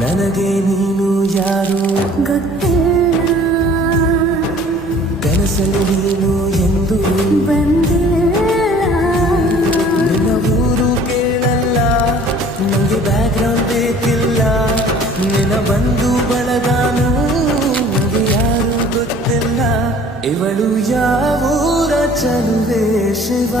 ನನಗೆ ನೀನು ಯಾರು ಗೊತ್ತಿಲ್ಲ, ಕನಸಲ್ಲಿ ನೀನು ಎಂದು ಬಂದಿಲ್ಲ. ನಿನ್ನ ಊರು ಕೇಳಲ್ಲ, ನನಗೆ ಬ್ಯಾಕ್ಗ್ರೌಂಡ್ ಬೇಕಿಲ್ಲ. ನಿನ್ನ ಬಂಧು ಬಳಗಾನು ನನಗೆ ಯಾರು ಗೊತ್ತಿಲ್ಲ. ಇವಳು ಯಾವೂರ ಚಲುವೆ ಶಿವ.